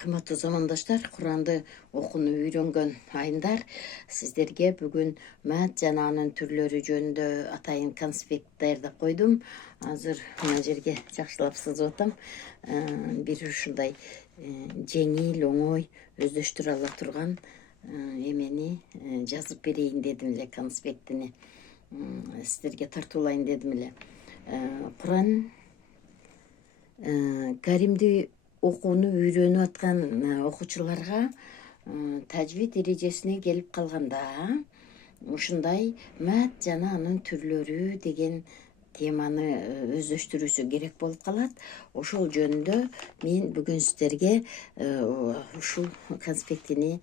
Кымбаттуу замандаштар, Куранды окууну үйрөнгөн айымдар, сиздерге бүгүн мат жана анын түрлөрү жөнүндө атайын конспект даярдап койдум. Азыр мына жерге жакшылап сызып атам. Бир ушундай жеңил, оңой, өздөштүрө ала турган эмени жазып берейин дедим эле, конспектини сиздерге тартуулайын дедим эле. Куран Каримди окууну үйрөнүп аткан окуучуларга тажвид эрежесине келип калганда ушундай мат жана анын түрлөрү деген теманы өздөштүрүүсү керек болуп калат. Ошол жөнүндө мен бүгүн сиздерге ушул конспектини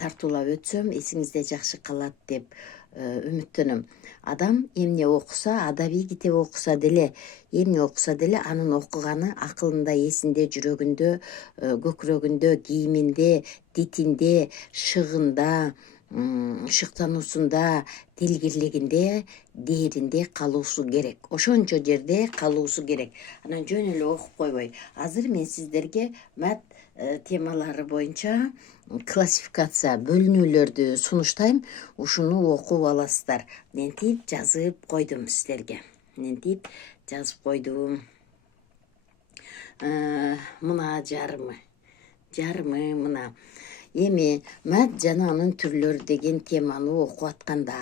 тартуулап өтсөм эсиңизде жакшы калат деп үмүттөнөм. Адам эмне окуса, адабий китеп окуса деле, эмне окуса деле анын окуганы акылында, эсинде, жүрөгүндө, көкүрөгүндө, кийиминде, дитинде, шыгында, шыктануусунда, дилгирлигинде, дээринде калуусу керек. Ошончо жерде калуусу керек. Анан жөн эле окуп койбой. Азыр мен сиздерге мат темалары боюнча классификация, бөлүнүүлөрдү сунуштайм. Ушуну окуп аласыздар. Нентип жазып койдум сиздерге. Нентип жазып койдум. Мына жарымы мына. Эми мат жана анын түрлөрү деген теманы окуп атканда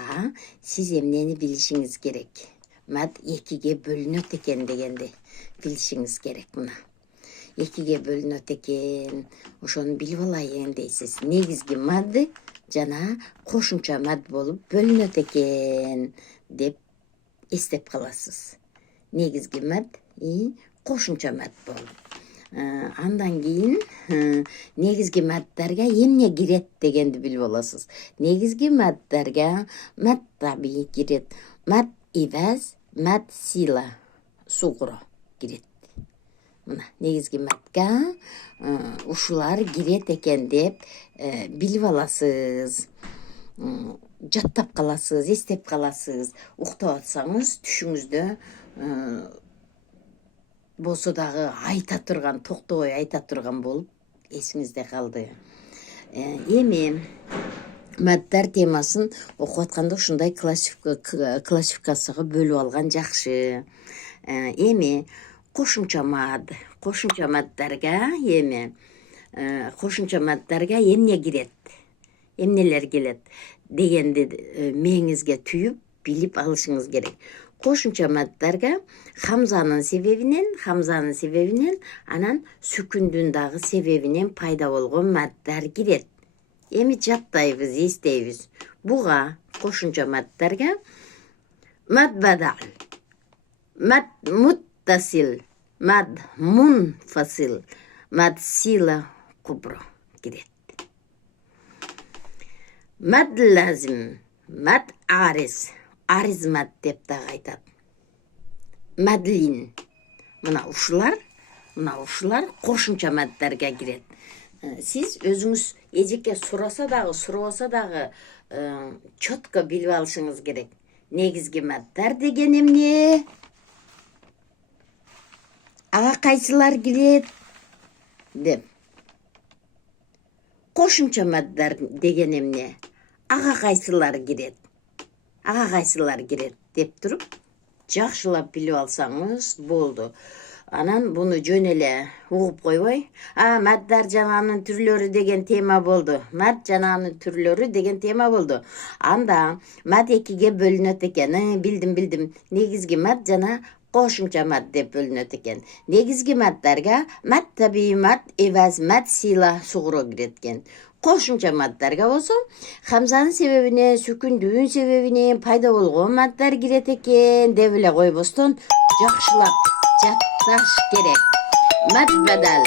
сиз эмнени билишиңиз керек? Мат экиге бөлүнөт экен дегенди билишиңиз керек. Мына экиге бөлүнөт экен, ошону билип алайын дейсиз. Негизги мат жана кошумча мат болуп бөлүнөт экен деп эстеп каласыз. Негизги мат кошумча мат болуп. Андан кийин негизги маттарга эмне кирет дегенди билип аласыз. Негизги маттарга мат табий кирет. Мат иваз, мат сила, сугуро кирет. Мына негизги матка ушулар кирет экен деп билип аласыз. Жаттап каласыз, эстеп каласыз. Уктап атсаңыз түшүңүздө болсо дагы айта турган, токтобой айта турган болуп эсиңизде калды. Эми маттар темасын окуп атканда ушундай классификацияга бөлүп алган жакшы. Эми кошумча маттарга эмне кирет? Эмнелер келет дегенди мээңизге түйүп билип алышыңыз керек. Кошумча маттарга хамзанын себебинен, анан сүкүндүн дагы себебинен пайда болгон маттар кирет. Эми жаттайбыз, эстейбиз. Буга кошумча маттарга мат бадал, мат муттасил, мат мунфасил, мат сила кубро кирет. Мат лазим, мат ариз мат деп дагы айтат. Мадлин. Мына ушулар кошумча маттарга кирет. Сиз өзүңүз эжекке сураса дагы чотко билип алышыңыз керек. Негизги маттар деген эмне? Ага кайсылар кирет деп. Кошумча маттар деген эмне? Ага кайсылар кирет деп туруп жакшылап билип алсаңыз болду. Анан буну жөн эле угуп койбой, маттар жана анын түрлөрү деген тема болду. Анда мат экиге бөлүнөт экен. Билдим. Негизги мат жана кошумча мат деп бөлүнөт экен. Негизги маттарга мат табий, мат эваз, мат сила, сугуро кирет экен. Кошумча маттарга болсо хамзанын себебинен, сүкүндүн себебинен пайда болгон маттар кирет экен деп эле койбостон жакшылап жатташ керек. Мат бадал,